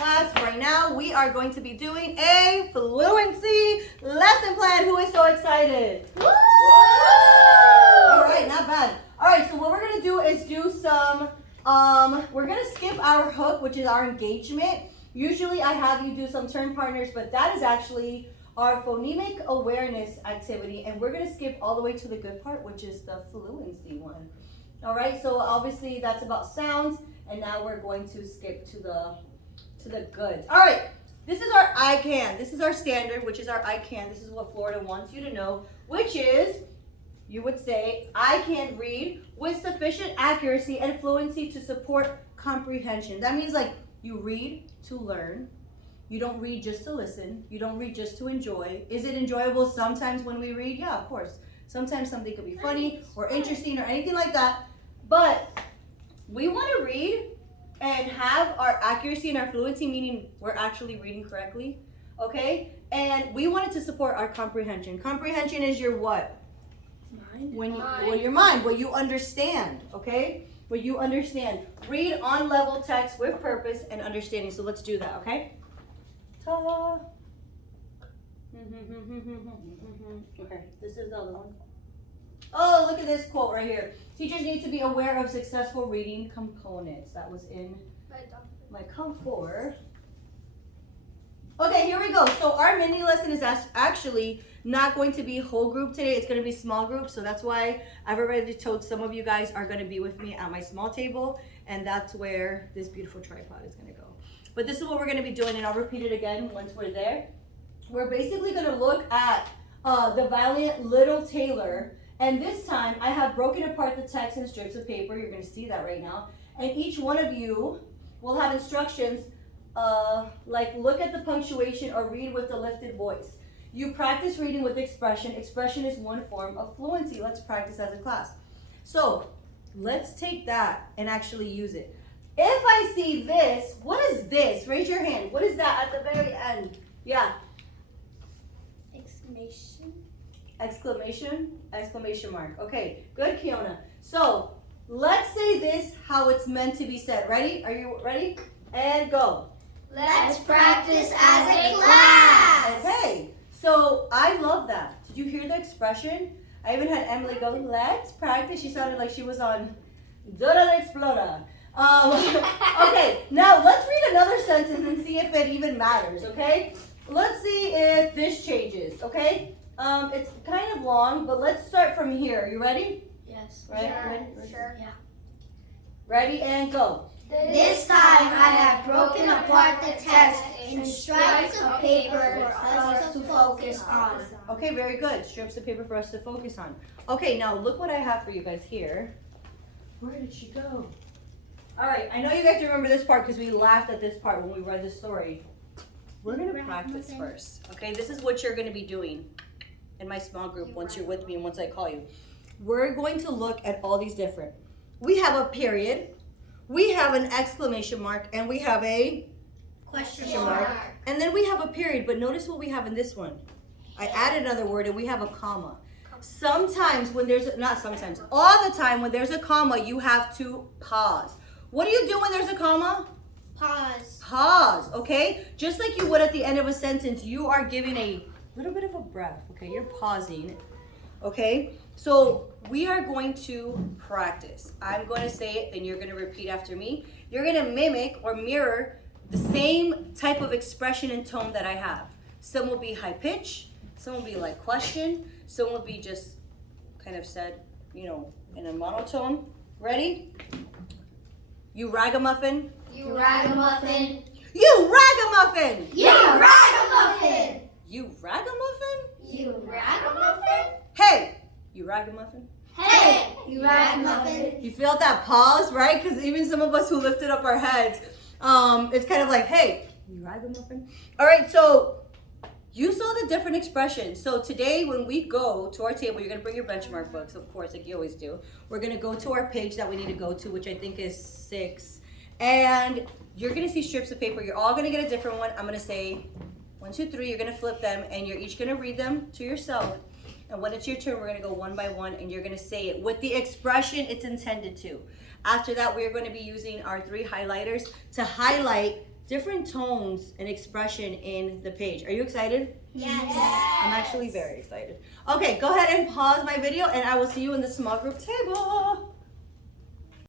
class. Right now, we are going to be doing a fluency lesson plan. Who is so excited? Woo! All right, not bad. All right, so what we're going to do is do some, we're going to skip our hook, which is our engagement. Usually I have you do some turn partners, but that is actually our phonemic awareness activity, and we're going to skip all the way to the good part, which is the fluency one. All right, so obviously that's about sounds, and now we're going to skip to the goods. All right, this is our I can. This is our standard, which is our I can. This is what Florida wants you to know, which is, you would say, I can read with sufficient accuracy and fluency to support comprehension. That means like you read to learn. You don't read just to listen. You don't read just to enjoy. Is it enjoyable sometimes when we read? Yeah, of course. Sometimes something could be funny or interesting or anything like that. But we want to read and have our accuracy and our fluency, meaning we're actually reading correctly, okay? And we want it to support our comprehension. Comprehension is your what? Mind. Your mind, what you understand, okay? What you understand. Read on level text with purpose and understanding. So let's do that, okay? Ta-da. Okay, this is the other one. Oh, look at this quote right here. Teachers need to be aware of successful reading components. That was in my Comfort. Okay, here we go. So our mini lesson is actually not going to be whole group today. It's going to be small group. So that's why I've already told some of you guys are going to be with me at my small table. And that's where this beautiful tripod is going to go. But this is what we're going to be doing. And I'll repeat it again once we're there. We're basically going to look at the Valiant Little Tailor. And this time, I have broken apart the text in strips of paper. You're going to see that right now. And each one of you will have instructions like look at the punctuation or read with the lifted voice. You practice reading with expression. Expression is one form of fluency. Let's practice as a class. So let's take that and actually use it. If I see this, what is this? Raise your hand. What is that at the very end? Yeah. Exclamation. Exclamation, exclamation mark. Okay, good, Kiona. So let's say this how it's meant to be said. Ready? Are you ready? And go. Let's practice as a class. Okay, so I love that. Did you hear the expression? I even had Emily go, let's practice. She sounded like she was on Dora la Explora. Okay, now let's read another sentence and see if it even matters, okay? Let's see if this changes, okay? It's kind of long, but let's start from here. You ready? Yes. Right? Yeah. Ready? Sure. Yeah. Ready and go. This time I have broken apart the text in strips of paper for us to focus on. Okay, very good. Strips of paper for us to focus on. Okay, now look what I have for you guys here. Where did she go? All right, I know you guys remember this part because we laughed at this part when we read the story. We're going to practice first. Okay, this is what you're going to be doing in my small group once you're with me and once I call you. We're going to look at all these different. We have a period, we have an exclamation mark, and we have a Question mark. And then we have a period, but notice what we have in this one. I added another word and we have a comma. Sometimes when there's, not sometimes, all the time when there's a comma, you have to pause. What do you do when there's a comma? Pause. Pause, okay? Just like you would at the end of a sentence, you are giving a little bit of a breath, okay? You're pausing, okay? So we are going to practice. I'm going to say it, then you're going to repeat after me. You're going to mimic or mirror the same type of expression and tone that I have. Some will be high pitch, some will be like question, some will be just kind of said, you know, in a monotone. Ready? You ragamuffin. You ragamuffin. You ragamuffin. You ragamuffin. You ragamuffin? You ragamuffin. Hey, you ragamuffin. Hey, you ragamuffin. You felt that pause, right? Because even some of us who lifted up our heads, it's kind of like, hey, you ragamuffin. All right, so you saw the different expressions. So today when we go to our table, you're going to bring your benchmark books, of course, like you always do. We're going to go to our page that we need to go to, which I think is 6. And you're going to see strips of paper. You're all going to get a different one. I'm going to say 1, 2, 3. You're going to flip them, and you're each going to read them to yourself. And when it's your turn, we're going to go one by one, and you're going to say it with the expression it's intended to. After that, we're going to be using our 3 highlighters to highlight different tones and expression in the page. Are you excited? Yes. I'm actually very excited. Okay, go ahead and pause my video and I will see you in the small group table.